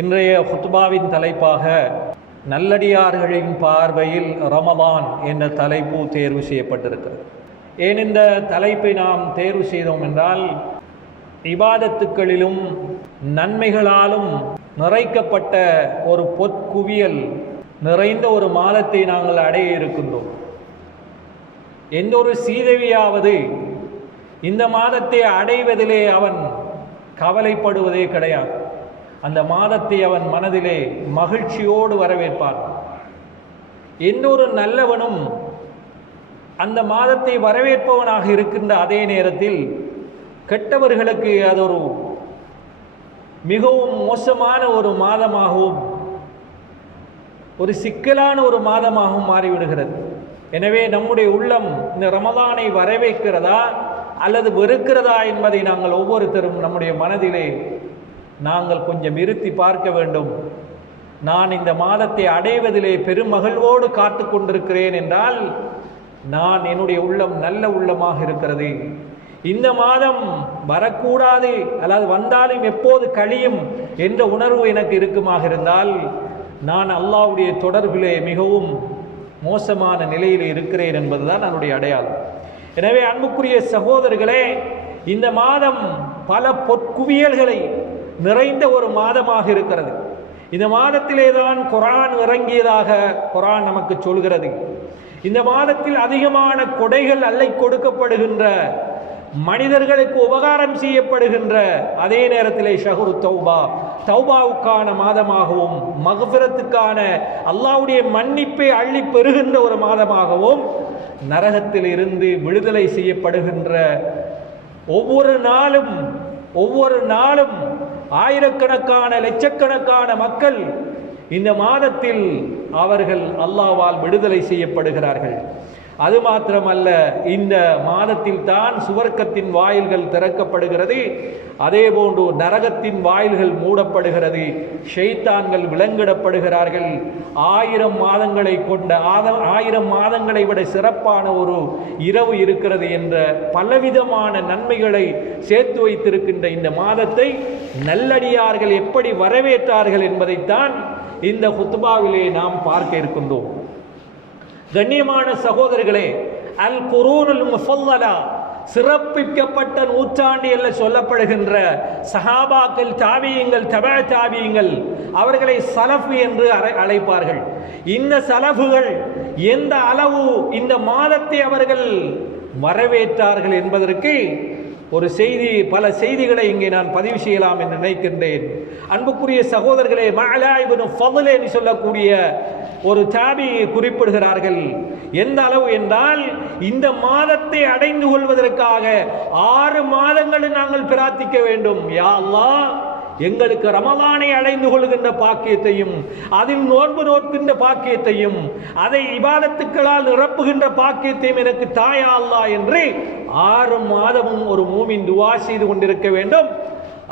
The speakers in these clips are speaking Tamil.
இன்றைய ஹுத்பாவின் தலைப்பாக நல்லடியார்களின் பார்வையில் ரமலான் என்ற தலைப்பு தேர்வு செய்யப்பட்டிருக்கிறது. ஏன் இந்த தலைப்பை நாம் தேர்வு செய்தோம் என்றால் இபாதத்துக்களிலும் நன்மைகளாலும் நிறைக்கப்பட்ட ஒரு பொற்குவியல் நிறைந்த ஒரு மாதத்தை நாங்கள் அடைய இருக்கின்றோம். எந்த ஒரு சீதவியாவது இந்த மாதத்தை அடைவதிலே அவன் கவலைப்படுவதே கிடையாது. அந்த மாதத்தை அவன் மனதிலே மகிழ்ச்சியோடு வரவேற்பான் எந்த ஒரு நல்லவனும் அந்த மாதத்தை வரவேற்பவனாக இருக்கின்ற அதே நேரத்தில் கெட்டவர்களுக்கு அது ஒரு மிகவும் மோசமான ஒரு மாதமாகவும் ஒரு சிக்கலான ஒரு மாதமாகவும் மாறிவிடுகிறது. எனவே நம்முடைய உள்ளம் இந்த ரமதானை வரவேற்கிறதா அல்லது வெறுக்கிறதா என்பதை நாங்கள் ஒவ்வொருத்தரும் நம்முடைய மனதிலே நாங்கள் கொஞ்சம் இருத்தி பார்க்க வேண்டும். நான் இந்த மாதத்தை அடைவதிலே பெருமகிழ்வோடு காத்து கொண்டிருக்கிறேன் என்றால் நான் என்னுடைய உள்ளம் நல்ல உள்ளமாக இருக்கிறது. இந்த மாதம் வரக்கூடாது அதாவது வந்தாலும் எப்போது கழியும் என்ற உணர்வு எனக்கு இருக்குமாக இருந்தால் நான் அல்லாவுடைய தொடர்பிலே மிகவும் மோசமான நிலையில் இருக்கிறேன் என்பதுதான் என்னுடைய அடையாளம். எனவே அன்புக்குரிய சகோதரர்களே இந்த மாதம் பல பொற்குவியல்களை நிறைந்த ஒரு மாதமாக இருக்கிறது. இந்த மாதத்திலே தான் குரான் இறங்கியதாக குரான் நமக்கு சொல்கிறது. இந்த மாதத்தில் அதிகமான கொடைகள் அல்லை கொடுக்கப்படுகின்ற மனிதர்களுக்கு உபகாரம் செய்யப்படுகின்ற அதே நேரத்திலே ஷஹுரு தௌபா. தௌபாவுக்கான மாதமாகவும் மகபிரத்துக்கான அல்லாவுடைய மன்னிப்பை அள்ளி பெறுகின்ற ஒரு மாதமாகவும் நரகத்தில் இருந்து விடுதலை செய்யப்படுகின்ற ஒவ்வொரு நாளும் ஒவ்வொரு நாளும் ஆயிரக்கணக்கான லட்சக்கணக்கான மக்கள் இந்த மாதத்தில் அவர்கள் அல்லாவால் விடுதலை செய்யப்படுகிறார்கள். அது மாத்திரமல்ல இந்த மாதத்தில் தான் சுவர்க்கத்தின் வாயில்கள் திறக்கப்படுகிறது. அதே போன்று நரகத்தின் வாயில்கள் மூடப்படுகிறது. ஷெய்தான்கள் விலங்கிடப்படுகிறார்கள். ஆயிரம் மாதங்களை கொண்ட ஆயிரம் மாதங்களை விட சிறப்பான ஒரு இரவு இருக்கிறது என்ற பலவிதமான நன்மைகளை சேர்த்து வைத்திருக்கின்ற இந்த மாதத்தை நல்லடியார்கள் எப்படி வரவேற்றார்கள் என்பதைத்தான் இந்த ஹுத்பாவிலே நாம் பார்க்க இருக்கின்றோம். கண்ணியமான சகோதரர்களே அல் குரூனுல் முஃபல்லலா சிறப்பிக்கப்பட்ட நூற்றாண்டு என்று சொல்லப்படுகின்ற சஹாபாக்கள் தாவியங்கள் தபா தாவியங்கள் அவர்களை சலஃபு என்று அழைப்பார்கள். இந்த சலஃபுகள் எந்த அளவு இந்த மாதத்தை அவர்கள் வரவேற்றார்கள் என்பதற்கு ஒரு செய்தி பல செய்திகளை இங்கே நான் பதிவு செய்யலாம் என்று நினைக்கின்றேன். அன்புக்குரிய சகோதரர்களே மலாய்பனு ஃபதுல் என்று சொல்லக்கூடிய ஒரு தாபி குறிப்பிடுகிறார்கள். எந்த அளவு என்றால் இந்த மாதத்தை அடைந்து கொள்வதற்காக ஆறு மாதங்களை நாங்கள் பிரார்த்திக்க வேண்டும். யா எங்களுக்கு ரமலானை அடைந்து கொள்கின்ற பாக்கியத்தையும் அதில் நோன்பு நோக்கின்ற பாக்கியத்தையும் அதை இபாதத்துக்களால் நிரப்புகின்ற பாக்கியத்தையும் எனக்கு தாயா அல்லா என்று ஆறு மாதமும் ஒரு மூமின் துவா செய்து கொண்டிருக்க வேண்டும்.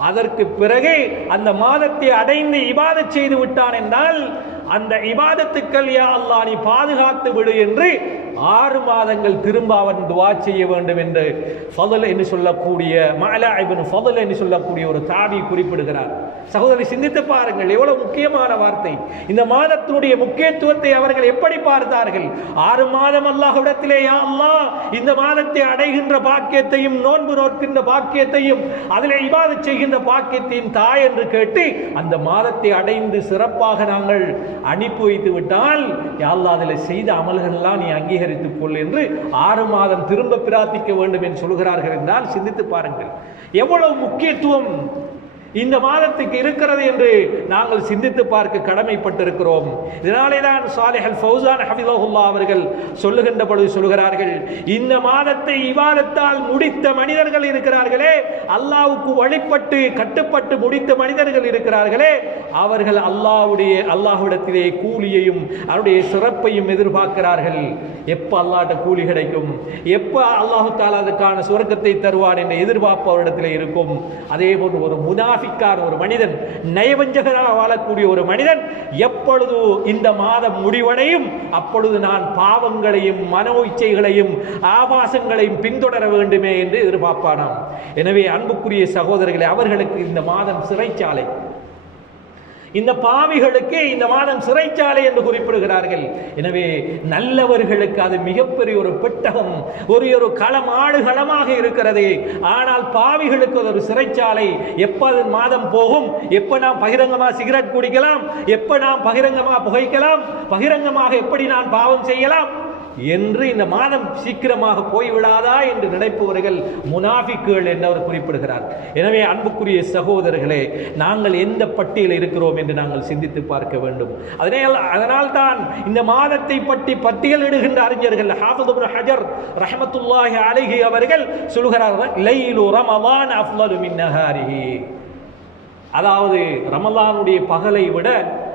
அதற்கு பிறகு அந்த மாதத்தை அடைந்து இபாத செய்து விட்டான் என்றால் அந்த இபாதத்துக்கள் யா அல்லா நீ பாதுகாத்து விடு என்று ஆறு மாதங்கள் திரும்ப அவன் துவா செய்ய வேண்டும் என்று ஃபதல் என்று சொல்லக்கூடிய மலா இபின் ஃபதல் என்று சொல்லக்கூடிய ஒரு தாவி குறிப்பிடுகிறார். சகோதரி சிந்தித்து பாருங்கள். எவ்வளவு முக்கியமான வார்த்தை. இந்த மாதத்தினுடைய முக்கியத்துவத்தை அவர்கள் எப்படி பார்த்தார்கள்? ஆறு மாதம் அல்லாஹிடத்திலே யா அல்லாஹ் இந்த மாதத்தை அடைகின்ற பாக்கியத்தையும் நோன்பு நோக்கின்ற பாக்கியத்தையும் அதில் இவாது செய்கின்ற பாக்கியத்தையும் தாய் என்று கேட்டு அந்த மாதத்தை அடைந்து சிறப்பாக நாங்கள் அனுப்பி வைத்து விட்டால் யாழ்லா அதில் செய்த அமல்கள்லாம் நீ அங்கீகரித்துக் கொள் என்று ஆறு மாதம் திரும்ப பிரார்த்திக்க வேண்டும் என்று சொல்கிறார்கள் என்றால் சிந்தித்து பாருங்கள். எவ்வளவு முக்கியத்துவம் இந்த மாதத்துக்கு இருக்கிறது என்று நாங்கள் சிந்தித்து பார்க்க கடமைப்பட்டிருக்கிறோம். இதனாலே தான் சாலிஹல் ஃபௌசான் ஹபிதோஹுல்லா அவர்கள் சொல்லுகின்ற பொழுது சொல்கிறார்கள் இந்த மாதத்தை இவாதத்தால் முடித்த மனிதர்கள் இருக்கிறார்களே அல்லாவுக்கு வழிபட்டு கட்டுப்பட்டு முடித்த மனிதர்கள் இருக்கிறார்களே அவர்கள் அல்லாவுடைய அல்லாஹுடத்திலே கூலியையும் அவருடைய சிறப்பையும் எதிர்பார்க்கிறார்கள். எப்போ அல்லாட்ட கூலி கிடைக்கும்? எப்போ அல்லாஹு தாலா அதுக்கான சுரக்கத்தை தருவான் என்ற எதிர்பார்ப்பு அவரிடத்தில் இருக்கும்? அதே போன்று ஒரு முனாஃபி முனாஃபிக்கான ஒரு மனிதன் நயவஞ்சகராக வாழக்கூடிய ஒரு மனிதன் எப்பொழுது இந்த மாதம் முடிவடையும் அப்பொழுது நான் பாவங்களையும் மனோ இச்சைகளையும் ஆபாசங்களையும் பின்தொடர வேண்டுமே என்று எதிர்பார்ப்பானாம். எனவே அன்புக்குரிய சகோதரர்களை அவர்களுக்கு இந்த மாதம் சிறைச்சாலை. இந்த பாவிகளுக்கு இந்த மாதம் சிறைச்சாலை என்று குறிப்பிடுகிறார்கள். எனவே நல்லவர்களுக்கு அது மிகப்பெரிய ஒரு பெட்டகம் ஒரு ஒரு களம் ஆடுகளமாக இருக்கிறது. ஆனால் பாவிகளுக்கு அது ஒரு சிறைச்சாலை. எப்ப அது மாதம் போகும்? எப்ப நாம் பகிரங்கமாக சிகரெட் குடிக்கலாம்? எப்ப நாம் பகிரங்கமாக புகைக்கலாம்? பகிரங்கமாக எப்படி நான் பாவம் செய்யலாம்? என்று இந்த மாதம் சீக்கிரமாக போய்விடாதா என்று நினைப்பவர்கள் முனாஃபிக்குகள் என்று அவர் குறிப்பிடுகிறார். எனவே அன்புக்குரிய சகோதரர்களே நாங்கள் எந்த பட்டியலில் இருக்கிறோம் என்று நாங்கள் சிந்தித்து பார்க்க வேண்டும். அதனால் அதனால் தான் இந்த மாதத்தை பற்றி பட்டியலிடுகின்ற அறிஞர்கள் ஹாஃபதுபுர் ஹஜர் ரஹமத்துல்லாஹி அலைஹி அவர்கள் சொல்கிறார்கள் லைலு ரமலான் அஃலலு மின் அதாவது ரமலானுடைய பகலை விட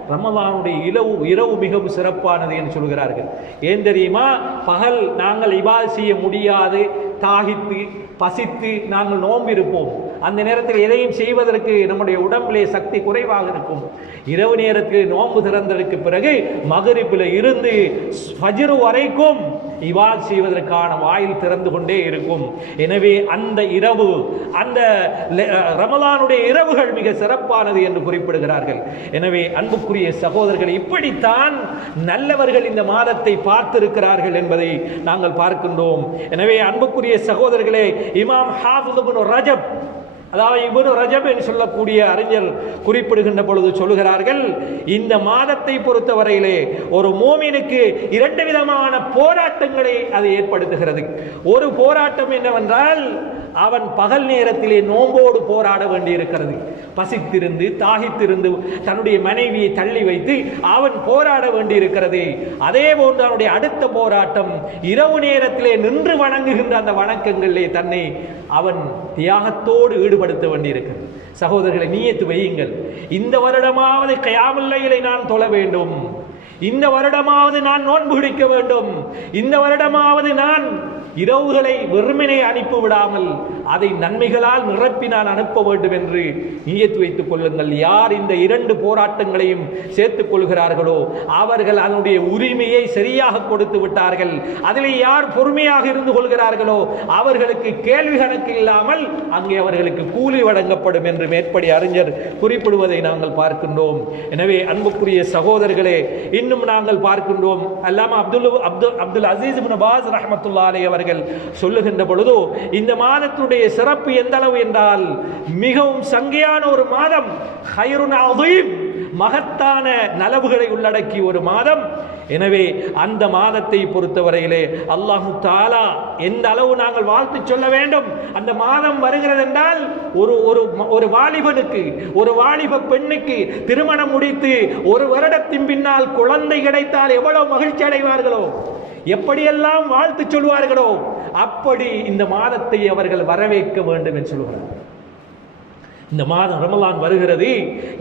ரமலானுடைய இரவு இரவு மிகவும் சிறப்பானது என்று சொல்கிறார்கள். ஏன் தெரியுமா? பகல் நாங்கள் இபால் செய்ய முடியாது. தாகித்து பசித்து நாங்கள் நோம்பிருப்போம். அந்த நேரத்தில் எதையும் செய்வதற்கு நம்முடைய உடம்பிலே சக்தி குறைவாக இருக்கும். இரவு நேரத்தில் நோன்பு திறந்ததற்கு பிறகு மகரிப்பில் இருந்து ஃபஜ்ரு வரைக்கும் இவால் செய்வதற்கான வாயில் திறந்து கொண்டே இருக்கும். எனவே அந்த இரவு அந்த ரமலானுடைய இரவுகள் மிக சிறப்பானது என்று குறிப்பிடுகிறார்கள். எனவே அன்புக்குரிய சகோதரர்கள் இப்படித்தான் நல்லவர்கள் இந்த மாதத்தை பார்த்திருக்கிறார்கள் என்பதை நாங்கள் பார்க்கின்றோம். எனவே அன்புக்குரிய சகோதரர்களே இமாம் ஹாஃபிஸ் ரஜப் அதாவது இவரு ரஜப் என்று சொல்லக்கூடிய அறிஞர் குறிப்பிடுகின்ற பொழுது சொல்லுகிறார்கள் இந்த மாதத்தை பொறுத்தவரையிலே ஒரு மோமினுக்கு இரண்டு விதமான போராட்டங்களை அது ஏற்படுத்துகிறது. ஒரு போராட்டம் என்னவென்றால் அவன் பகல் நேரத்திலே நோம்போடு போராட வேண்டியிருக்கிறது. பசித்திருந்து தாகித்திருந்து தன்னுடைய மனைவியை தள்ளி வைத்து அவன் போராட வேண்டியிருக்கிறது. அதே போன்று அவனுடைய அடுத்த போராட்டம் இரவு நேரத்திலே நின்று வணங்குகின்ற அந்த வணக்கங்களிலே தன்னை அவன் தியாகத்தோடு ஈடுபடுத்த வேண்டியிருக்கிறது. சகோதரர்களை நீயத்து வையுங்கள். இந்த வருடமாவது கயாமுல்லையிலே நான் தொழ வேண்டும். இந்த வருடமாவது நான் நோன்பு பிடிக்க வேண்டும். இந்த வருடமாவது நான் இரவுகளை வெறுமனை அனுப்பி விடாமல் அதை நன்மைகளால் நிரப்பி நான் அனுப்ப வேண்டும் என்று நியத்து வைத்துக் கொள்ளுங்கள். யார் இந்த இரண்டு போராட்டங்களையும் சேர்த்துக் கொள்கிறார்களோ அவர்கள் அதனுடைய உரிமையை சரியாக கொடுத்து விட்டார்கள். அதில் யார் பொறுமையாக இருந்து கொள்கிறார்களோ அவர்களுக்கு கேள்வி கணக்கு இல்லாமல் அங்கே அவர்களுக்கு கூலி வழங்கப்படும் என்று மேற்படி அறிஞர் குறிப்பிடுவதை நாங்கள் பார்க்கின்றோம். எனவே அன்புக்குரிய சகோதரர்களே இன்னும் நாங்கள் பார்க்கின்றோம். அல்லாம அப்துல் அப்துல் அப்துல் அசீஸ் பாஸ் ரஹமத்துல்லா அலை அவர்கள் சொல்லுகின்ற பொழுதோ இந்த மாதத்தினுடைய சிறப்பு எந்த அளவு என்றால் மிகவும் சங்கையான ஒரு மாதம் ஹைருன் மகத்தான நலவுகளை உள்ளடக்கி ஒரு மாதம். எனவே அந்த மாதத்தை பொறுத்தவரையிலே அல்லாஹு தாலா எந்த அளவு நாங்கள் வாழ்த்து சொல்ல வேண்டும்? அந்த மாதம் வருகிறது என்றால் ஒரு ஒரு ஒரு வாலிபனுக்கு ஒரு வாலிப பெண்ணுக்கு திருமணம் முடித்து ஒரு வருடத்தின் பின்னால் குழந்தை கிடைத்தால் எவ்வளவு மகிழ்ச்சி அடைவார்களோ? எப்படியெல்லாம் வாழ்த்து சொல்வார்களோ? அப்படி இந்த மாதத்தை அவர்கள் வரவேற்க வேண்டும் என்று சொல்கிறார். இந்த மாதம் ரமலான் வருகிறது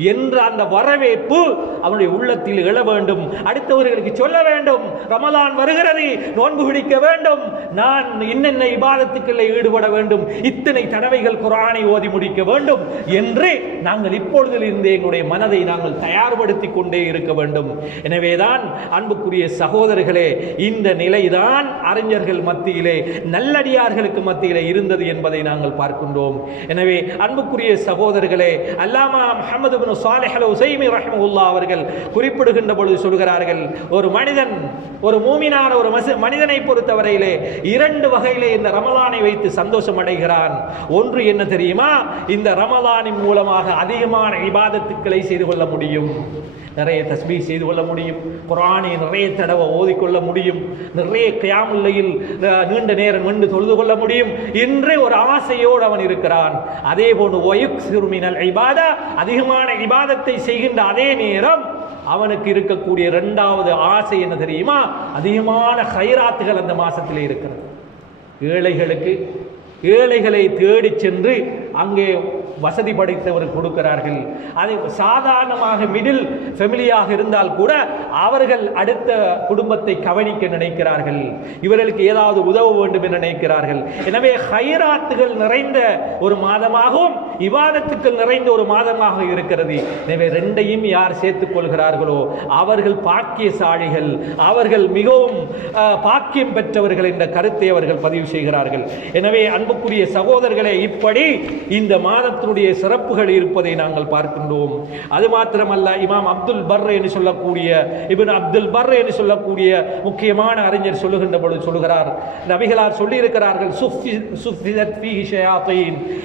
என்ற அந்த வரவேற்பு அவனுடைய உள்ளத்தில் எழ வேண்டும். அடுத்தவர்களுக்கு சொல்ல வேண்டும் ரமலான் வருகிறது நோன்பு பிடிக்க வேண்டும் நான் இன்னென்ன இபாதத்துக்களை ஈடுபட வேண்டும் இத்தனை தடவைகள் குரானை ஓதி முடிக்க வேண்டும் என்று நாங்கள் இப்பொழுதிலிருந்து எங்களுடைய மனதை நாங்கள் தயார்படுத்தி கொண்டே இருக்க வேண்டும். எனவேதான் அன்புக்குரிய சகோதரர்களே இந்த நிலைதான் அறிஞர்கள் மத்தியிலே நல்லடியார்களுக்கு மத்தியிலே இருந்தது என்பதை நாங்கள் பார்க்கின்றோம். எனவே அன்புக்குரிய சகோதரர்களே அல்லாமா முகமது பின் சாலிஹ் உசைமி ரஹமுல்லா அவர்கள் குறிப்பிடுகின்ற பொழுது சொல்கிறார்கள் ஒரு மனிதன் ஒரு மூமினான ஒரு மனிதனை பொறுத்தவரையிலே இரண்டு வகையிலே இந்த ரமலானை வைத்து சந்தோஷம் அடைகிறான். ஒன்று என்ன தெரியுமா? இந்த ரமலானின் மூலமாக அதிகமான இபாதத்துக்களை செய்து கொள்ள முடியும். நிறைய தஸ்பீ செய்து கொள்ள முடியும். குரானை நிறைய தடவை ஓதிக்கொள்ள முடியும். நிறைய கியாமுல்லையில் நீண்ட நேரம் நின்று தொழுது கொள்ள முடியும். என்றே ஒரு ஆசையோடு அவன் இருக்கிறான். அதே போன்று ஒயுக் சிறுமினல் இபாதா அதிகமான இபாதத்தை செய்கின்ற அதே நேரம் அவனுக்கு இருக்கக்கூடிய இரண்டாவது ஆசை என்ன தெரியுமா? அதிகமான ஹைராத்துகள் அந்த மாசத்தில் இருக்கிறது. ஏழைகளுக்கு ஏழைகளை தேடிச் சென்று அங்கே வசதி படைத்தவர் கொடுக்கிறார்கள். அதை சாதாரணமாக மிடில் ஃபெமிலியாக இருந்தால் கூட அவர்கள் அடுத்த குடும்பத்தை கவனிக்க நினைக்கிறார்கள். இவர்களுக்கு ஏதாவது உதவ வேண்டும் என்று நினைக்கிறார்கள். எனவே ஹைராத்துகள் நிறைந்த ஒரு மாதமாகவும் விவாதத்துக்கள் நிறைந்த ஒரு மாதமாக இருக்கிறது. எனவே ரெண்டையும் யார் சேர்த்துக் கொள்கிறார்களோ அவர்கள் பாக்கியசாலிகள் அவர்கள் மிகவும் பாக்கியம் பெற்றவர்கள் என்ற கருத்தை அவர்கள் பதிவு செய்கிறார்கள். எனவே அன்புக்குரிய சகோதரர்களே இப்படி இந்த மாதத்தினுடைய மாதத்தினுடைய சிறப்புகள் இருப்பதை நாங்கள் பார்க்கின்றோம். அது மாத்திரமல்ல இமாம் அப்துல் பர் என்று சொல்லக்கூடிய இபின் அப்துல் பர் என்று சொல்லக்கூடிய முக்கியமான அறிஞர் சொல்லுகின்ற பொழுது சொல்லுகிறார். நபிகளார் சொல்லியிருக்கிறார்கள் சுஃபி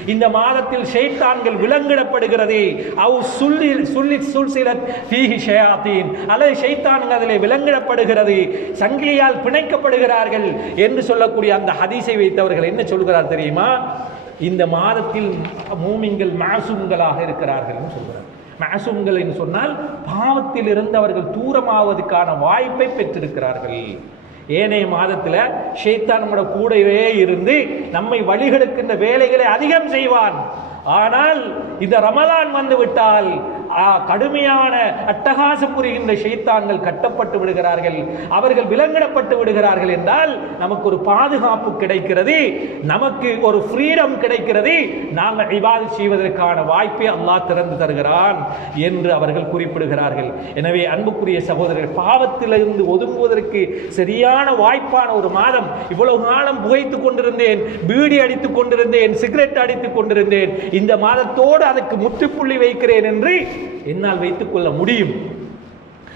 இந்த மாதத்தில் ஷைத்தான்கள் விலங்கிடப்படுகிறதே. அவ் சுல்லி சுல்லி சுல்சிலத் ஃபீஹி ஷயாத்தீன். அல்லது ஷைத்தான்கள் அதிலே விலங்கிடப்படுகிறது சங்கிலியால் பிணைக்கப்படுகிறார்கள் என்று சொல்லக்கூடிய அந்த ஹதீஸை வைத்தவர்கள் என்ன சொல்கிறார் தெரியுமா? இந்த மாதத்தில் மூமிங்கள் மாசூம்களாக இருக்கிறார்கள் சொல்கிறார் மாசூம்கள் என்று சொன்னால் பாவத்தில் இருந்து அவர்கள் தூரமாவதுக்கான வாய்ப்பை பெற்றிருக்கிறார்கள். ஏனைய மாதத்தில் ஷேத்தான் நம்மட கூடவே இருந்து நம்மை வழிகெடுக்கின்ற வேலைகளை அதிகம் செய்வான். ஆனால் இந்த ரமலான் வந்துவிட்டால் கடுமையான அட்டகாசம் புரிகின்ற ஷைத்தான்கள் கட்டப்பட்டு விடுகிறார்கள். அவர்கள் விலங்கிடப்பட்டு விடுகிறார்கள் என்றால் நமக்கு ஒரு பாதுகாப்பு கிடைக்கிறது. நமக்கு ஒரு ஃப்ரீடம் கிடைக்கிறது. நாங்கள் இவாது செய்வதற்கான வாய்ப்பை அல்லாஹ் திறந்து தருகிறான் என்று அவர்கள் குறிப்பிடுகிறார்கள். எனவே அன்புக்குரிய சகோதரர்கள் பாவத்திலிருந்து ஒதுங்குவதற்கு சரியான வாய்ப்பான ஒரு மாதம் இவ்வளவு காலம் புகைத்துக் கொண்டிருந்தேன் பீடி அடித்துக் கொண்டிருந்தேன் சிகரெட் அடித்துக் கொண்டிருந்தேன். இந்த மாதத்தோடு அதுக்கு முற்றுப்புள்ளி வைக்கிறேன் என்று என்னால் வைத்துக் கொள்ள முடியும்.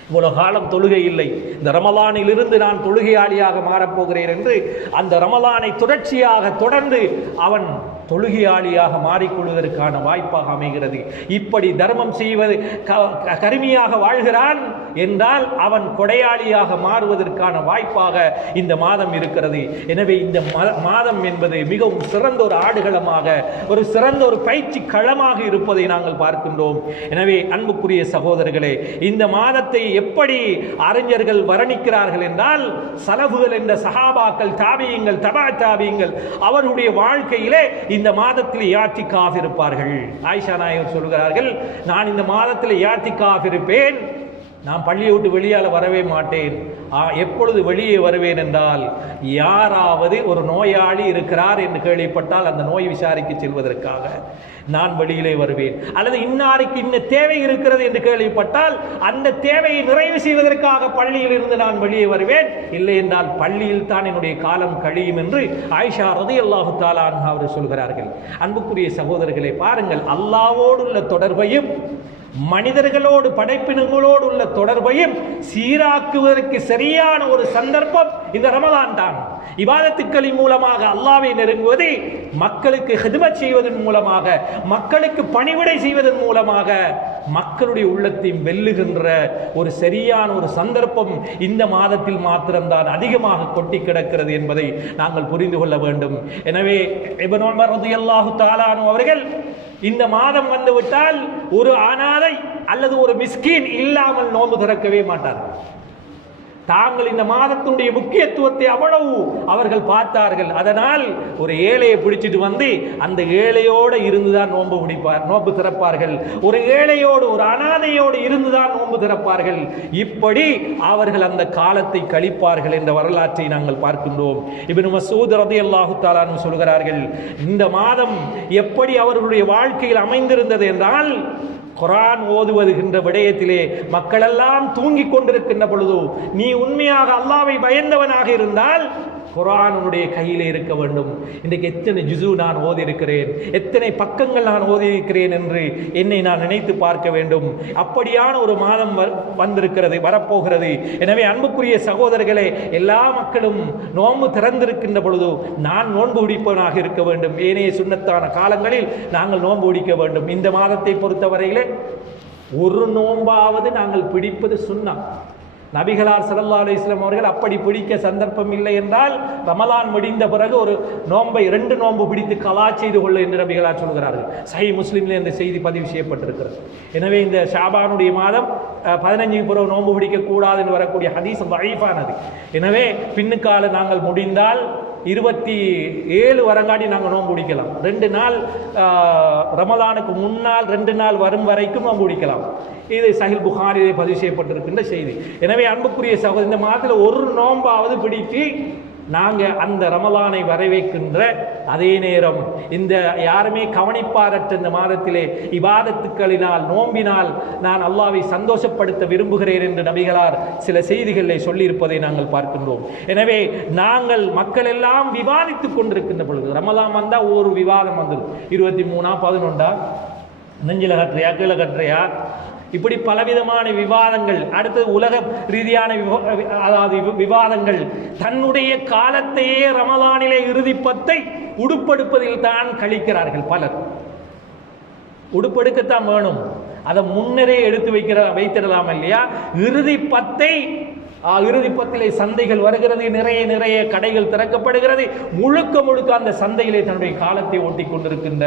இவ்வளவு காலம் தொழுகை இல்லை. இந்த ரமலானிலிருந்து நான் தொழுகையாளியாக மாறப்போகிறேன் என்று அந்த ரமலானை தொடர்ச்சியாக தொடர்ந்து அவன் தொழுகையாளியாக மாறிக்கொள்வதற்கான வாய்ப்பாக அமைகிறது. இப்படி தர்மம் செய்வது க- கருமையாக வாழ்கிறான் என்றால் அவன் கொடையாளியாக மாறுவதற்கான வாய்ப்பாக இந்த மாதம் இருக்கிறது. எனவே இந்த மாதம் என்பது மிகவும் சிறந்த ஒரு ஆடுகளமாக ஒரு சிறந்த ஒரு பயிற்சி களமாக இருப்பதை நாங்கள் பார்க்கின்றோம். எனவே அன்புக்குரிய சகோதரர்களே இந்த மாதத்தை எப்படி அறிஞர்கள் வர்ணிக்கிறார்கள் என்றால் சலபுகள் என்ற சகாபாக்கள் தாபியங்கள் தபா தாபியங்கள் அவருடைய வாழ்க்கையிலே இந்த மாதத்தில் யாத்திக்காக இருப்பார்கள்? ஆயிஷா நாயகர் சொல்கிறார்கள் நான் இந்த மாதத்தில் யாத்திக்காக இருப்பேன். நான் பள்ளியை விட்டு வெளியால் வரவே மாட்டேன். எப்பொழுது வெளியே வருவேன் என்றால் யாராவது ஒரு நோயாளி இருக்கிறார் என்று கேள்விப்பட்டால் அந்த நோய் விசாரிக்க செல்வதற்காக நான் வெளியிலே வருவேன். அல்லது இன்னாருக்கு இன்ன தேவை இருக்கிறது என்று கேள்விப்பட்டால் அந்த தேவையை நிறைவு செய்வதற்காக பள்ளியில் இருந்து நான் வெளியே வருவேன். இல்லை என்றால் பள்ளியில் தான் என்னுடைய காலம் கழியும் என்று ஆயிஷா ரதி அல்லாஹு தாலான் அவர் சொல்கிறார்கள். அன்புக்குரிய சகோதரர்களை பாருங்கள் அல்லாவோடு உள்ள தொடர்பையும் மனிதர்களோடு படைப்பினங்களோடு உள்ள தொடர்பையும் சீராக்குவதற்கு சரியான ஒரு சந்தர்ப்பம் இந்த ரமலான் தான். இவாதத்துக்களின் மூலமாக அல்லாவை நெருங்குவது மக்களுக்கு ஹிதமத் செய்வதன் மூலமாக மக்களுக்கு பணிவிடை செய்வதன் மூலமாக மக்களுடைய உள்ளத்தையும் வெல்லுகின்ற ஒரு சரியான ஒரு சந்தர்ப்பம் இந்த மாதத்தில் மாத்திரம்தான் அதிகமாக கொட்டி கிடக்கிறது என்பதை நாங்கள் புரிந்து கொள்ள வேண்டும். எனவே இப்னு உமர் ரலியல்லாஹு தஆலானு அவர்கள் இந்த மாதம் வந்துவிட்டால் ஒரு அனாதை அல்லது ஒரு மிஸ்கின் இல்லாமல் நோன்பு திறக்கவே மாட்டார்கள். தாங்கள் இந்த மாதத்தினுடைய முக்கியத்துவத்தை அவ்வளவு அவர்கள் பார்த்தார்கள். அதனால் ஒரு ஏழையை பிடிச்சிட்டு வந்து அந்த ஏழையோடு இருந்துதான் நோன்பு பிடிப்பார் நோன்பு திறப்பார்கள். ஒரு ஏழையோடு ஒரு அனாதையோடு இருந்துதான் நோன்பு திறப்பார்கள். இப்படி அவர்கள் அந்த காலத்தை கழிப்பார்கள் என்ற வரலாற்றை நாங்கள் பார்க்கின்றோம். இப்னு மசூத் ரலியல்லாஹு தாலான்னு சொல்கிறார்கள் இந்த மாதம் எப்படி அவர்களுடைய வாழ்க்கையில் அமைந்திருந்தது என்றால் குரான் ஓதுவதுகின்ற விடயத்திலே மக்களெல்லாம் தூங்கிக் கொண்டிருக்கின்ற பொழுது நீ உண்மையாக அல்லாவை பயந்தவனாக இருந்தால் குரானுடைய கையில் இருக்க வேண்டும். இன்றைக்கு எத்தனை ஜிசு நான் ஓதியிருக்கிறேன்? எத்தனை பக்கங்கள் நான் ஓதியிருக்கிறேன் என்று என்னை நான் நினைத்து பார்க்க வேண்டும். அப்படியான ஒரு மாதம் வந்திருக்கிறது வரப்போகிறது. எனவே அன்புக்குரிய சகோதரர்களே எல்லா மக்களும் நோன்பு திறந்திருக்கின்ற பொழுது நான் நோன்பு பிடிப்பவனாக இருக்க வேண்டும். ஏனைய சுண்ணத்தான காலங்களில் நாங்கள் நோன்பு பிடிக்க வேண்டும். இந்த மாதத்தை பொறுத்தவரையிலே ஒரு நோன்பாவது நாங்கள் பிடிப்பது சுண்ணா நபிகளார் சல்லா அலைஹி அவர்கள் அப்படி பிடிக்க சந்தர்ப்பம் இல்லை என்றால் ரமலான் முடிந்த பிறகு ஒரு நோன்பை ரெண்டு நோன்பு பிடித்து கலா செய்து கொள்ள என்று நபிகளார் சொல்கிறார்கள். சஹி முஸ்லிம்ல இந்த செய்தி பதிவு செய்யப்பட்டிருக்கிறது. எனவே இந்த ஷாபானுடைய மாதம் பதினஞ்சு பிறகு நோன்பு பிடிக்கக்கூடாது என்று வரக்கூடிய ஹதீஸ் வைஃபானது எனவே பின்னுக்கால நாங்கள் முடிந்தால் இருபத்தி ஏழு வரங்காடி நாங்கள் நோன்பு பிடிக்கலாம் ரெண்டு நாள் ரமதானுக்கு முன்னால் ரெண்டு நாள் வரும் வரைக்கும் நோன்பு பிடிக்கலாம் இது சஹில் புகாரிலே பதிவு செய்யப்பட்டிருக்கின்ற செய்தி. எனவே அன்புக்குரிய சகோதரி இந்த மாதத்தில் ஒரு நோம்பாவது பிடித்து நாங்கள் அந்த ரமலானை வரவேற்கின்ற அதே நேரம் இந்த யாருமே கவனிப்பாரற்ற இந்த மாதத்திலே இபாதத்துக்களினால் நோம்பினால் நான் அல்லாவை சந்தோஷப்படுத்த விரும்புகிறேன் என்று நபிகளார் சில செய்திகளை சொல்லியிருப்பதை நாங்கள் பார்க்கின்றோம். எனவே நாங்கள் மக்கள் எல்லாம் விவாதித்துக் கொண்டிருக்கின்ற பொழுது ரமலான் வந்தால் ஒரு விவாதம் வந்துடும் இருபத்தி மூணா பதினொன்றா? நெஞ்சில கட்டுறையா கீழே கட்டுறையா? இப்படி பலவிதமான விவாதங்கள் அடுத்தது உலக ரீதியான அதாவது விவாதங்கள். தன்னுடைய காலத்தையே ரமலானிலே இறுதிப்பத்தை உடுப்படுப்பதில் தான் கழிக்கிறார்கள் பலர். உடுப்பெடுக்கத்தான் வேணும். அதை முன்னரே எடுத்து வைக்கிற வைத்திடலாம் இல்லையா? இறுதி பத்தை ஆ, இறுதி சந்தைகள் வருகிறது நிறைய நிறைய கடைகள் திறக்கப்படுகிறது. முழுக்க முழுக்க அந்த சந்தையிலே தன்னுடைய காலத்தை ஓட்டி கொண்டிருக்கின்ற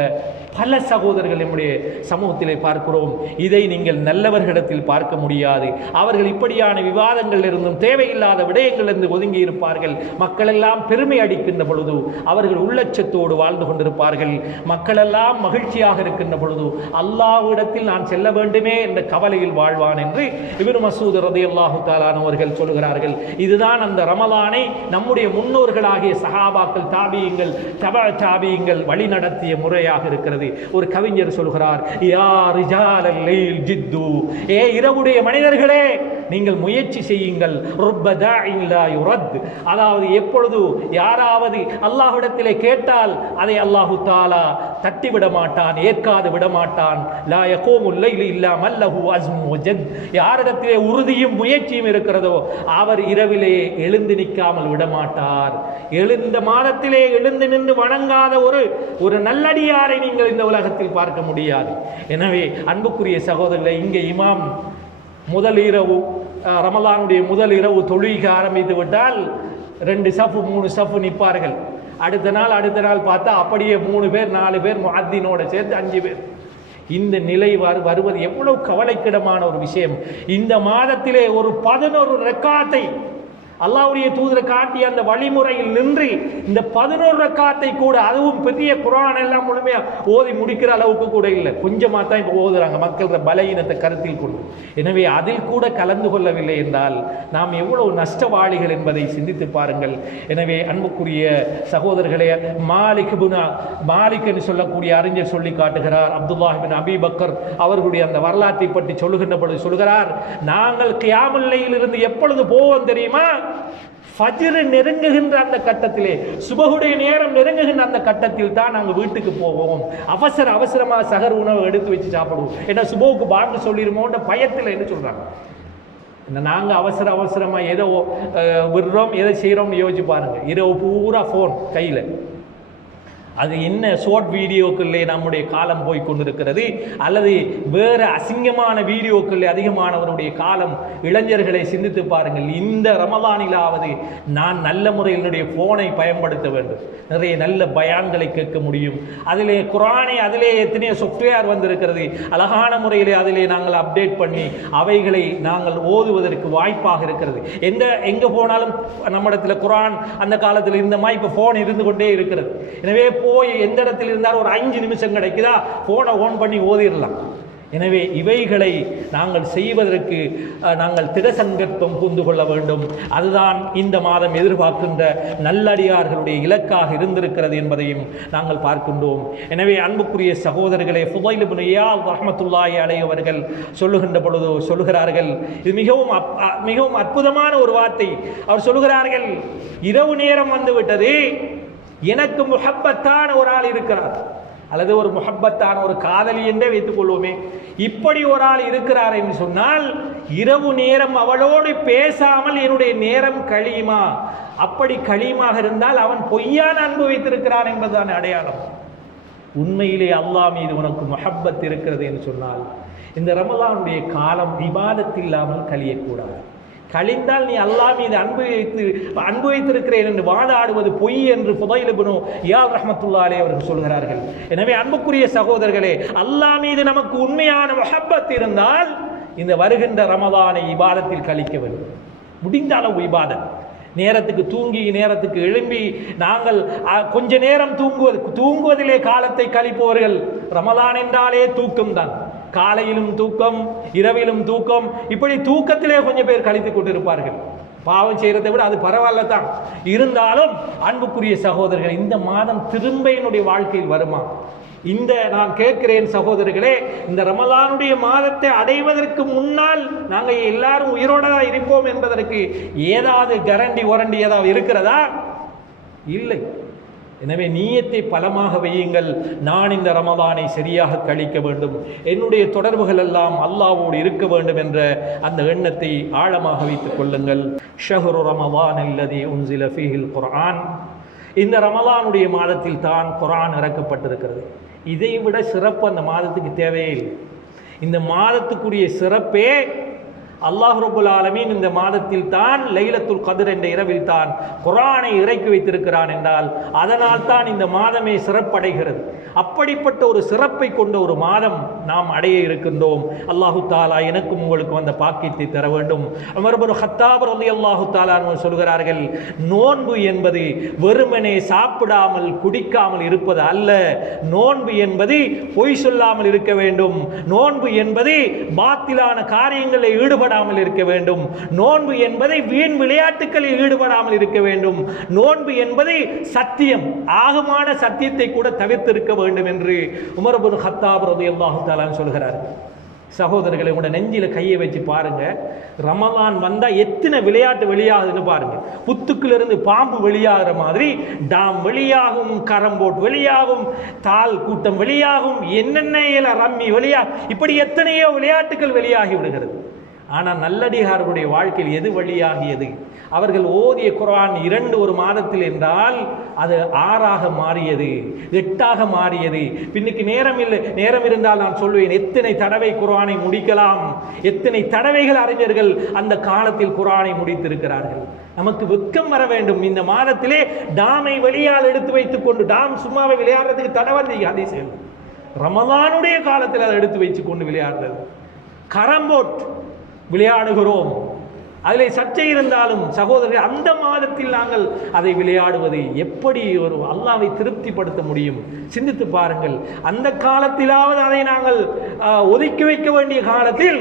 பல சகோதரர்கள் நம்முடைய சமூகத்திலே பார்க்கிறோம். இதை நீங்கள் நல்லவர்களிடத்தில் பார்க்க முடியாது. அவர்கள் இப்படியான விவாதங்கள் இருந்தும் தேவையில்லாத விடயங்களிலிருந்து ஒதுங்கி இருப்பார்கள். மக்கள் எல்லாம் பெருமை அடிக்கின்ற பொழுது அவர்கள் உள்ளச்சத்தோடு வாழ்ந்து கொண்டிருப்பார்கள். மக்களெல்லாம் மகிழ்ச்சியாக இருக்கின்ற பொழுது அல்லாஹ்விடத்தில் நான் செல்ல வேண்டுமே என்ற கவலையில் வாழ்வான் என்று இவர் மசூத் ரதியல்லாஹு தாலானவர்கள் சொல் சொல்கிறார்கள். இதுதான் அந்த ரமலானை நம்முடைய முன்னோர்களாகிய சஹாபாக்கள் தாபியங்கள் தப தாபியங்கள் வழி நடத்திய முறையாக இருக்கிறது. ஒரு கவிஞர் சொல்கிறார் யா ஜித்து. ஏ இரவுடைய மனிதர்களே நீங்கள் முயற்சி செய்யுங்கள். அதாவது எப்பொழுது யாராவது அல்லாஹ்விடத்திலே கேட்டால் அதை அல்லாஹு தாலா தட்டி விட மாட்டான் ஏற்காது விட மாட்டான். யாரிடத்திலே உறுதியும் முயற்சியும் இருக்கிறதோ அவர் இரவிலே எழுந்து நிற்காமல் விடமாட்டார் எழுந்த மாதத்திலே எழுந்து நின்று வணங்காத ஒரு ஒரு நல்லடியாரை நீங்கள் இந்த உலகத்தில் பார்க்க முடியாது. எனவே அன்புக்குரிய சகோதரர்களை இங்கே இமாம் முதல் இரவு ரமலானுடைய முதல் இரவு தொழுக ஆரம்பித்து விட்டால் ரெண்டு சஃப் மூணு சஃப் நிற்பார்கள். அடுத்த நாள் அடுத்த நாள் பார்த்தா அப்படியே மூணு பேர் நாலு பேர் முஅத்தினோட சேர்த்து அஞ்சு பேர். இந்த நிலை வரு வருவது எவ்வளவு கவலைக்கிடமான ஒரு விஷயம். இந்த மாதத்திலே ஒரு பதினோரு ரெக்காத்தை அல்லாவுடைய தூதரை காட்டிய அந்த வழிமுறையில் நின்று இந்த பதினோரு ரக்காத்தை கூட அதுவும் பெரிய குரான் எல்லாம் முழுமையா ஓதி முடிக்கிற அளவுக்கு கூட இல்லை. கொஞ்சமா தான் இப்போ ஓதுறாங்க. மக்களோட பலகீனத்தை கருத்தில் கொண்டு. எனவே அதில் கூட கலந்து கொள்ளவில்லை என்றால் நாம் எவ்வளவு நஷ்டவாளிகள் என்பதை சிந்தித்து பாருங்கள். எனவே அன்புக்குரிய சகோதரர்களே மாலிக் புனா மாலிக் என்று சொல்லக்கூடிய அறிஞர் சொல்லி காட்டுகிறார். அப்துல்லாஹிபின் அபி பக்கர் அவர்களுடைய அந்த வரலாற்றை பற்றி சொல்லுகின்ற பொழுது சொல்கிறார் நாங்கள் கியாமுல்லையில் இருந்து எப்பொழுது போவோம் தெரியுமா? ஃபஜ்ரு நெருங்குகின்ற அந்த கட்டத்திலே சுபகுடைய நேரம் நெருங்குகின்ற அந்த கட்டத்தில் தான் நாங்கள் வீட்டுக்கு போவோம். அவசர அவசரமா சகர் உணவு எடுத்து வச்சு சாப்பிடுவோம். ஏன்னா சுபவுக்கு பாட்டு சொல்லிடுமோன்ற பயத்தில் என்ன சொல்றாங்க? இந்த நாங்கள் அவசர அவசரமாக எதை விடுறோம் எதை செய்கிறோம்னு யோசிச்சு பாருங்க. இரவு பூரா ஃபோன் கையில். அது என்ன ஷார்ட் வீடியோக்களே நம்முடைய காலம் போய் கொண்டிருக்கிறது? அல்லது வேறு அசிங்கமான வீடியோக்குள்ளே அதிகமானவருடைய காலம் இளைஞர்களை சிந்தித்து பாருங்கள். இந்த ரமதானிலாவது நான் நல்ல முறையில் என்னுடைய ஃபோனை பயன்படுத்த வேண்டும். நிறைய நல்ல பயான்களை கேட்க முடியும். அதிலே குரானை அதிலே எத்தனையோ சாஃப்ட்வேர் வந்திருக்கிறது. அழகான முறையிலே அதிலே நாங்கள் அப்டேட் பண்ணி அவைகளை நாங்கள் ஓதுவதற்கு வாய்ப்பாக இருக்கிறது. எந்த எங்கே போனாலும் நம்மிடத்தில் குரான் அந்த காலத்தில் இருந்த மாதிரி இப்போ ஃபோன் இருந்து கொண்டே இருக்கிறது. எனவே போய் எந்த இடத்தில் இருந்தாலும் ஒரு அஞ்சு நிமிஷம் கிடைக்குதா? ஃபோனை ஓன் பண்ணி ஓதிடலாம். எனவே இவைகளை நாங்கள் செய்வதற்கு நாங்கள் திடசங்கற்பம் புரிந்து கொள்ள வேண்டும். அதுதான் இந்த மாதம் எதிர்பார்க்கின்ற நல்லடியார்களுடைய இலக்காக இருந்திருக்கிறது என்பதையும் நாங்கள் பார்க்கின்றோம். எனவே அன்புக்குரிய சகோதரர்களே ஃபுதைல் இப்னு இயாத் ரஹ்மத்துல்லாஹி சொல்லுகின்ற பொழுது சொல்லுகிறார்கள் இது மிகவும் அப்- அ- மிகவும் அற்புதமான ஒரு வார்த்தை. அவர் சொல்லுகிறார்கள் இரவு நேரம் வந்துவிட்டது எனக்கு முஹப்பத்தான ஒரு ஆள் இருக்கிறார். அல்லது ஒரு முஹப்பத்தான ஒரு காதலி என்றே வைத்துக் கொள்வோமே. இப்படி ஒரு ஆள் இருக்கிறார் என்று சொன்னால் இரவு நேரம் அவளோடு பேசாமல் என்னுடைய நேரம் கழியுமா? அப்படி கழியுமாக இருந்தால் அவன் பொய்யான அன்பு வைத்திருக்கிறான் என்பதுதான் அடையாளம். உண்மையிலே அல்லாஹ் மீது உனக்கு மஹப்பத் இருக்கிறது என்று சொன்னால் இந்த ரமலானுடைய காலம் விவாதத்தில்லாமல் கழியக்கூடாது. கழிந்தால் நீ அல்லாஹ் மீது அன்பு வைத்து அன்பு வைத்திருக்கிறேன் என்று வாதாடுவது பொய் என்று புதையிலுபனோ யா ரஹமத்துல்லாலே அவர்கள் சொல்கிறார்கள். எனவே அன்புக்குரிய சகோதரர்களே அல்லாஹ் மீது நமக்கு உண்மையான மஹப்பத் இருந்தால் இந்த வருகின்ற ரமதானை இபாதத்தில் கழிக்க வேண்டும். முடிந்த அளவு இபாதம் நேரத்துக்கு தூங்கி நேரத்துக்கு எழும்பி நாங்கள் கொஞ்ச நேரம் தூங்குவது தூங்குவதிலே காலத்தை கழிப்பவர்கள் ரமலான் என்றாலே தூக்கம்தான். காலையிலும் தூக்கம் இரவிலும் தூக்கம் இப்படி தூக்கத்திலே கொஞ்சம் பேர் கழித்து கொண்டிருப்பார்கள். பாவம் செய்கிறதை விட அது பரவாயில்ல தான் இருந்தாலும் அன்புக்குரிய சகோதரர்கள் இந்த மாதம் திரும்ப என்னுடைய வாழ்க்கையில் வருமா? இந்த நான் கேட்கிறேன் சகோதரர்களே இந்த ரமலானுடைய மாதத்தை அடைவதற்கு முன்னால் நாங்கள் எல்லாரும் உயிரோட தான் இருப்போம் என்பதற்கு ஏதாவது கரண்டி உரண்டி ஏதாவது இருக்கிறதா? இல்லை. எனவே நீயத்தை பலமாக வையுங்கள். நான் இந்த ரமதானை சரியாக கழிக்க வேண்டும். என்னுடைய தொடர்புகள் எல்லாம் அல்லாவோடு இருக்க வேண்டும் என்ற அந்த எண்ணத்தை ஆழமாக வைத்துக் கொள்ளுங்கள். ஷஹரு ரமதான் அல்லதி உன்சில ஃபீஹில் குரான் இந்த ரமலானுடைய மாதத்தில் தான் குரான் இறக்கப்பட்டிருக்கிறது. இதை விட சிறப்பு அந்த மாதத்துக்கு தேவையில்லை இந்த மாதத்துக்குரிய சிறப்பே அல்லாஹ் ரபுல் ஆலமீன் இந்த மாதத்தில் தான் லைலத்துல் கதிர் என்ற இரவில் தான் குரானை இறக்கி வைத்திருக்கிறான் என்றால் அதனால் தான் இந்த மாதமே சிறப்படைகிறது. அப்படிப்பட்ட ஒரு சிறப்பை கொண்ட ஒரு மாதம் நாம் அடைய இருக்கின்றோம். அல்லாஹு தாலா எனக்கும் உங்களுக்கு அந்த பாக்கியத்தை தர வேண்டும். அமர்பர் ஹத்தாபர் அலி அல்லாஹு தாலா சொல்கிறார்கள் நோன்பு என்பது வெறுமனே சாப்பிடாமல் குடிக்காமல் இருப்பது அல்ல. நோன்பு என்பது பொய் சொல்லாமல் இருக்க வேண்டும். நோன்பு என்பது பாத்திலான காரியங்களில் ஈடுபட ஈடுபடாமல் இருக்க வேண்டும். நோன்பு என்பதை வீண் விளையாட்டுகளில் ஈடுபடாமல் இருக்க வேண்டும். நோன்பு என்பதை சத்தியம் ஆகமான சத்தியத்தை கூட தவிர்த்திருக்க வேண்டும் என்று உமரபுன் ஹத்தாப் ரதி அல்லாஹு சொல்கிறார். சகோதரர்களை உங்களோட நெஞ்சில கையை வச்சு பாருங்க. ரமலான் வந்தா எத்தனை விளையாட்டு வெளியாகுதுன்னு பாருங்க. புத்துக்குள்ள இருந்து பாம்பு வெளியாகிற மாதிரி டாம் வெளியாகும் கரம்போட் வெளியாகும் தால் கூட்டம் வெளியாகும் என்னென்ன ரம்மி வெளியா இப்படி எத்தனையோ விளையாட்டுகள் வெளியாகி விடுகிறது. ஆனால் நல்லடிகாரருடைய வாழ்க்கையில் எது வழியாகியது? அவர்கள் ஓதிய குரான் இரண்டு ஒரு மாதத்தில் என்றால் அது ஆறாக மாறியது எட்டாக மாறியது. பின்னுக்கு நேரம் இல்லை நேரம் இருந்தால் நான் சொல்வேன் எத்தனை தடவை குரானை முடிக்கலாம்? எத்தனை தடவைகள் அறிஞர்கள் அந்த காலத்தில் குரானை முடித்திருக்கிறார்கள்? நமக்கு வெக்கம் வர வேண்டும். இந்த மாதத்திலே டாமை வெளியால் எடுத்து வைத்துக் கொண்டு டாம் சும்மாவை விளையாடுறதுக்கு தடவை அதிசயம் ரமலானுடைய காலத்தில் அதை எடுத்து வைத்துக் கொண்டு விளையாடுறது. கரம்போட் விளையாடுகிறோம். அதில் சர்ச்சை இருந்தாலும் சகோதரர்கள் அந்த மாதத்தில் நாங்கள் அதை விளையாடுவது எப்படி ஒரு அல்லாவை திருப்திப்படுத்த முடியும்? சிந்தித்து பாருங்கள். அந்த காலத்திலாவது அதை நாங்கள் ஒதுக்கி வைக்க வேண்டிய காலத்தில்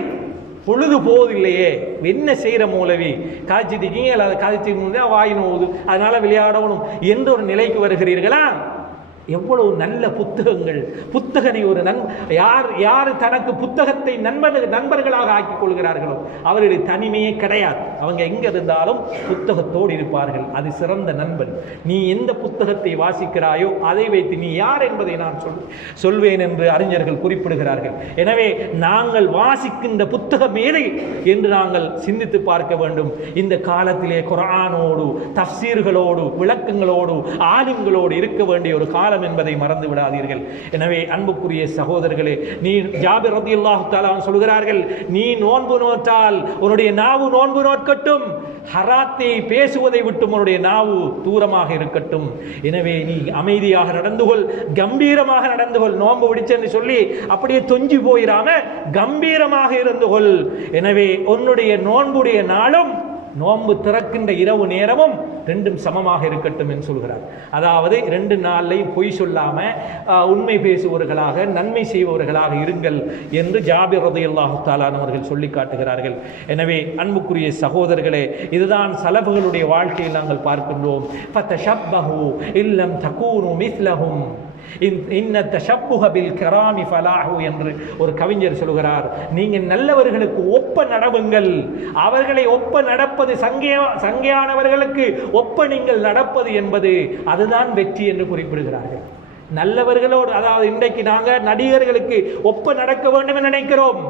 பொழுது போவதில்லையே. என்ன செய்கிற மூலவி? காய்ச்சி இல்லை அல்லது காய்ச்சி முடிஞ்சா வாய் அதனால விளையாடணும். என்ற ஒரு நிலைக்கு வருகிறீர்களா? எவ்வளவு நல்ல புத்தகங்கள் புத்தகனை ஒரு நன் யார் யார் தனக்கு புத்தகத்தை நண்பர்கள் நண்பர்களாக ஆக்கிக் கொள்கிறார்களோ அவருடைய தனிமையே கிடையாது. அவங்க எங்க இருந்தாலும் புத்தகத்தோடு இருப்பார்கள். அது சிறந்த நண்பன். நீ எந்த புத்தகத்தை வாசிக்கிறாயோ அதை வைத்து நீ யார் என்பதை நான் சொல் சொல்வேன் என்று அறிஞர்கள் குறிப்பிடுகிறார்கள். எனவே நாங்கள் வாசிக்கின்ற புத்தகம் ஏதை என்று நாங்கள் சிந்தித்து பார்க்க வேண்டும். இந்த காலத்திலே குரானோடு தப்சீர்களோடு விளக்கங்களோடு ஆலிம்களோடு இருக்க வேண்டிய ஒரு கால காலம் என்பதை மறந்து விடாதீர்கள். எனவே அன்புக்குரிய சகோதரர்களே நீ ஜாபிர் ரதி அல்லாஹு சொல்கிறார்கள் நீ நோன்பு நோற்றால் உன்னுடைய நாவு நோன்பு நோக்கட்டும் ஹராத்தை பேசுவதை விட்டு உன்னுடைய நாவு தூரமாக இருக்கட்டும். எனவே நீ அமைதியாக நடந்து கொள் கம்பீரமாக நடந்து கொள் நோன்பு பிடிச்சேன்னு சொல்லி அப்படியே தொஞ்சி போயிடாம கம்பீரமாக இருந்து கொள். எனவே உன்னுடைய நோன்புடைய நாளும் நோன்பு திறக்கின்ற இரவு நேரமும் ரெண்டும் சமமாக இருக்கட்டும் என்று சொல்கிறார். அதாவது ரெண்டு நாள்லையும் பொய் சொல்லாம உண்மை பேசுபவர்களாக நன்மை செய்பவர்களாக இருங்கள் என்று ஜாபிர் ரதையல்லாஹு தாலானவர்கள் சொல்லி காட்டுகிறார்கள். எனவே அன்புக்குரிய சகோதரர்களே இதுதான் சலபுகளுடைய வாழ்க்கையில் நாங்கள் பார்க்கின்றோம். இல்லம் தகூனு மிஸ்லஹும். இன்ன கராமி ஃபலாஹு என்று ஒரு கவிஞர் சொல்கிறார். நீங்கள் நல்லவர்களுக்கு ஒப்ப நடவுங்கள். அவர்களை ஒப்ப நடப்பது சங்கையா சங்கையானவர்களுக்கு ஒப்ப நீங்கள் நடப்பது என்பது அதுதான் வெற்றி என்று குறிப்பிடுகிறார்கள். நல்லவர்களோடு அதாவது இன்றைக்கு நாங்கள் நடிகர்களுக்கு ஒப்ப நடக்க வேண்டும் என்று நினைக்கிறோம்.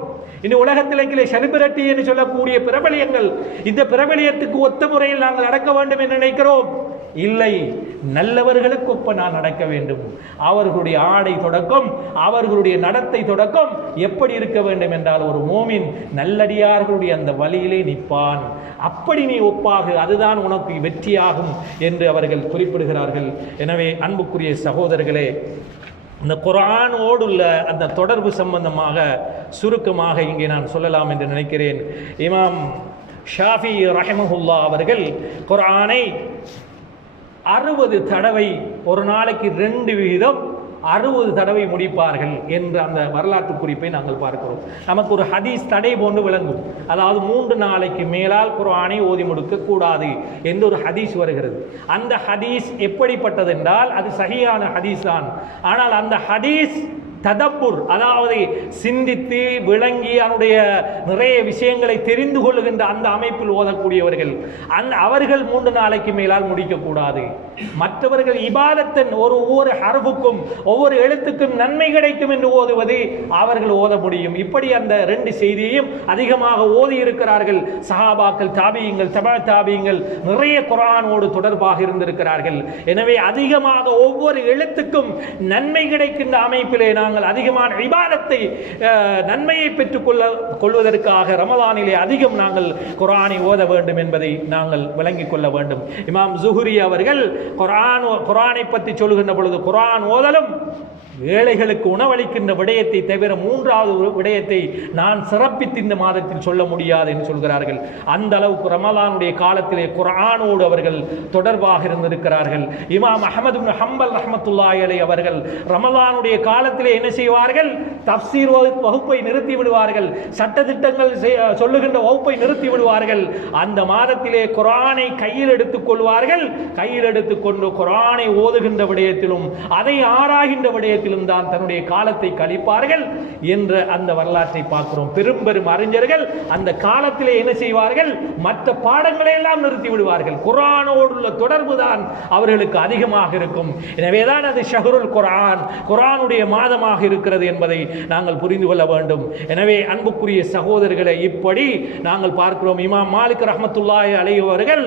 இந்த உலகத்திலே செலிபிரிட்டி என்று சொல்லக்கூடிய பிரபலியங்கள் இந்த பிரபலியத்துக்கு ஒத்த முறையில் நாங்கள் நடக்க வேண்டும் என்று நினைக்கிறோம். இல்லை நல்லவர்களுக்கு ஒப்ப நான் நடக்க வேண்டும். அவர்களுடைய ஆடை தொடக்கம் அவர்களுடைய நடத்தை தொடக்கம் எப்படி இருக்க வேண்டும் என்றால் ஒரு மோமின் நல்லடியார்களுடைய அந்த வழியிலே நிற்பான். அப்படி நீ ஒப்பாகு அதுதான் உனக்கு வெற்றியாகும் என்று அவர்கள் குறிப்பிடுகிறார்கள். எனவே அன்புக்குரிய சகோதரர்களே இந்த குரானோடுள்ள அந்த தொடர்பு சம்பந்தமாக சுருக்கமாக இங்கே நான் சொல்லலாம் என்று நினைக்கிறேன். இமாம் ஷாஃபி ரஹமஹுல்லா அவர்கள் குரானை அறுபது தடவை ஒரு நாளைக்கு ரெண்டு விகிதம் அறுபது தடவை முடிப்பார்கள் என்ற அந்த வரலாற்று குறிப்பை நாங்கள் பார்க்கிறோம். நமக்கு ஒரு ஹதீஸ் தடை போன்று விளங்கும். அதாவது மூன்று நாளைக்கு மேலால் குரானை ஓதி முடிக்க கூடாது என்று ஒரு ஹதீஸ் வருகிறது. அந்த ஹதீஸ் எப்படிப்பட்டது என்றால் அது சரியான ஹதீஸ் தான். ஆனால் அந்த ஹதீஸ் ததப்புர் அதாவது சிந்தித்து விளங்கி அதனுடைய நிறைய விஷயங்களை தெரிந்து கொள்ளுகின்ற அந்த அமைப்பில் ஓதக்கூடியவர்கள். அந்த அவர்கள் மூன்று நாளைக்கு மேலால் முடிக்கக்கூடாது. மற்றவர்கள் இபாதத்தின் ஒரு ஒவ்வொரு ஹரபுக்கும் ஒவ்வொரு எழுத்துக்கும் நன்மை கிடைக்கும் என்று ஓதுவது அவர்கள் ஓத முடியும். இப்படி அந்த ரெண்டு செய்தியையும் அதிகமாக ஓதி இருக்கிறார்கள். சஹாபாக்கள் தாபியங்கள் தமிழ் தாபியங்கள் நிறைய குரானோடு தொடர்பாக இருந்திருக்கிறார்கள். எனவே அதிகமாக ஒவ்வொரு எழுத்துக்கும் நன்மை கிடைக்கின்ற அமைப்பிலே நாங்கள் அதிகமான விவாதத்தை அஹ், நன்மையை பெற்றுக்கொள்ள கொள்வதற்காக ரமதானிலே அதிகம் நாங்கள் குரானை ஓத வேண்டும் என்பதை நாங்கள் விளங்கிக் கொள்ள வேண்டும். இமாம் ஜுஹுரி அவர்கள் குரான் குரானை பற்றி சொல்லுகின்ற பொழுது குரான் ஓதலும் ஏழைகளுக்கு உணவளிக்கின்ற விடயத்தை தவிர மூன்றாவது விடயத்தை நான் சிறப்பித்து இந்த மாதத்தில் சொல்ல முடியாது என்று சொல்கிறார்கள். அந்த அளவுக்கு ரமலானுடைய காலத்திலே குரானோடு அவர்கள் தொடர்பாக இருந்திருக்கிறார்கள். இமாம் அஹமது ஹம்பல் ரஹமத்துல்லாஹி அவர்கள் ரமலானுடைய காலத்திலே என்ன செய்வார்கள்? தப்சீர் வகுப்பை நிறுத்தி விடுவார்கள். சட்டத்திட்டங்கள் சொல்லுகின்ற வகுப்பை நிறுத்தி விடுவார்கள். அந்த மாதத்திலே குரானை கையில் எடுத்துக் கொள்வார்கள். கையில் எடுத்துக்கொண்டு குரானை ஓதுகின்ற விடயத்திலும் அதை ஆராய்கின்ற விடயத்திலும் தான் தன்னுடைய காலத்தை கழிப்பார்கள் என்ற அந்த வரலாற்றை பார்க்கிறோம். பெரும் பெரும் அறிஞர்கள் அந்த காலத்திலே என்ன செய்வார்கள்? மற்ற பாடங்களை எல்லாம் நிறுத்தி விடுவார்கள். குரானோடு உள்ள தொடர்பு தான் அவர்களுக்கு அதிகமாக இருக்கும். எனவேதான் அது ஷஹருல் குரான் குரானுடைய மாதமாக இருக்கிறது என்பதை நாங்கள் புரிந்து கொள்ள வேண்டும். எனவே அன்புக்குரிய சகோதரர்களை இப்படி நாங்கள் பார்க்கிறோம். இமாம் மாலிக் ரஹமத்துல்லாய் அலைவர்கள்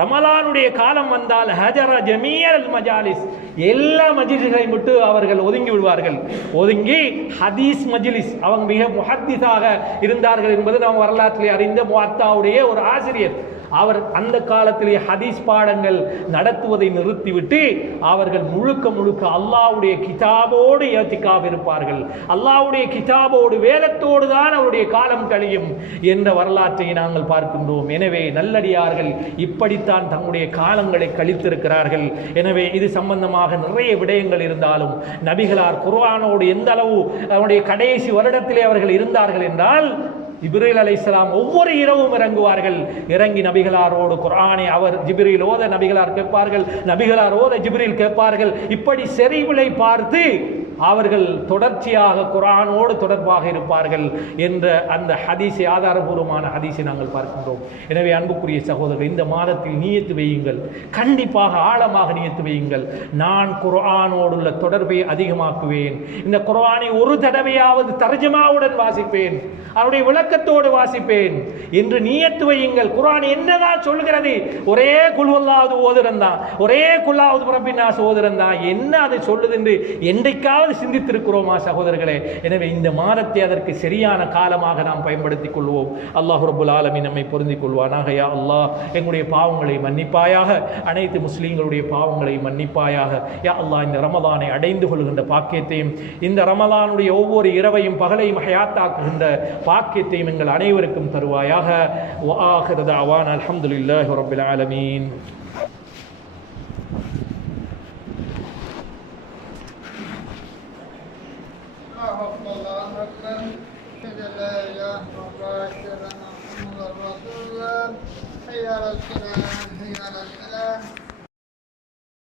ரமலானுடைய காலம் வந்தால் ஹஜர ஜமியல் மஜாலிஸ் எல்லா மஜிஸ்களையும் விட்டு அவர்கள் ஒதுங்கி விடுவார்கள் ஒதுங்கி ஹதீஸ் மஜ்லிஸ் அவங்க மிக முஹத்திஸாக இருந்தார்கள் என்பது நாம் வரலாற்றில் அறிந்த முஅத்தாவுடைய ஒரு ஆசிரியர். அவர் அந்த காலத்திலே ஹதீஸ் பாடங்கள் நடத்துவதை நிறுத்திவிட்டு அவர்கள் முழுக்க முழுக்க அல்லாஹ்வுடைய கிதாபோடு ஏத்திக்காக இருப்பார்கள். அல்லாவுடைய கிதாபோடு வேதத்தோடு தான் அவருடைய காலம் கழியும் என்ற வரலாற்றை நாங்கள் பார்க்கின்றோம். எனவே நல்லடியார்கள் இப்படித்தான் தங்களுடைய காலங்களை கழித்திருக்கிறார்கள். எனவே இது சம்பந்தமாக நிறைய விடயங்கள் இருந்தாலும் நபிகளார் குர்வானோடு எந்த அளவு அவருடைய கடைசி வருடத்திலே அவர்கள் இருந்தார்கள் என்றால் இப்ரீல் அலைஹிஸ்ஸலாம் ஒவ்வொரு இரவும் இறங்குவார்கள். இறங்கி நபிகளாரோடு குரானை அவர் ஜிப்ரீல் ஓத நபிகளார் கேட்பார்கள். நபிகளார் ஓத ஜிப்ரீல் கேட்பார்கள். இப்படி செறிவிலை பார்த்து அவர்கள் தொடர்ச்சியாக குரானோடு தொடர்பாக இருப்பார்கள் என்ற அந்த ஹதீஸை ஆதாரபூர்வமான ஹதீஸை நாங்கள் பார்க்கின்றோம். எனவே அன்புக்குரிய சகோதரர்கள் இந்த மாதத்தில் நீயத்து வையுங்கள். கண்டிப்பாக ஆழமாக நீயத்து வையுங்கள். நான் குரானோடுள்ள தொடர்பை அதிகமாக்குவேன். இந்த குரானை ஒரு தடவையாவது தர்ஜமாவுடன் வாசிப்பேன். அவருடைய விளக்கத்தோடு வாசிப்பேன். என்று நீயத்து வையுங்கள். குரான் என்னதான் சொல்கிறது? ஒரே குழுவல்லாவது ஓதுரன் தான் ஒரே குல்லாவது பிறப்பினாஸ் ஓதுறன் தான் என்ன அது சொல்லுது என்று என்றைக்காவது சிந்தித்திருக்கிறோமா சகோதரர்களே எனவே இந்த மாதத்தை அதற்கு சரியான காலமாக நாம் பயன்படுத்திக் கொள்வோம் அல்லாஹ் ரபுல் ஆலமீன் நம்மை பொருந்திக் கொள்வானாக யா அல்லாஹ் எங்களுடைய பாவங்களை மன்னிப்பாயாக அனைத்து முஸ்லீம்களுடைய பாவங்களை மன்னிப்பாயாக யா அல்லாஹ் இந்த ரமலானை அடைந்து கொள்கின்ற பாக்கியத்தையும் இந்த ரமலானுடைய ஒவ்வொரு இரவையும் பகலையும் ஹயாத்தாக்குகின்ற பாக்கியத்தையும் எங்கள் அனைவருக்கும் தருவாயாக وآخر دعوانا الحمد لله رب العالمين على الكلام هي على الكلام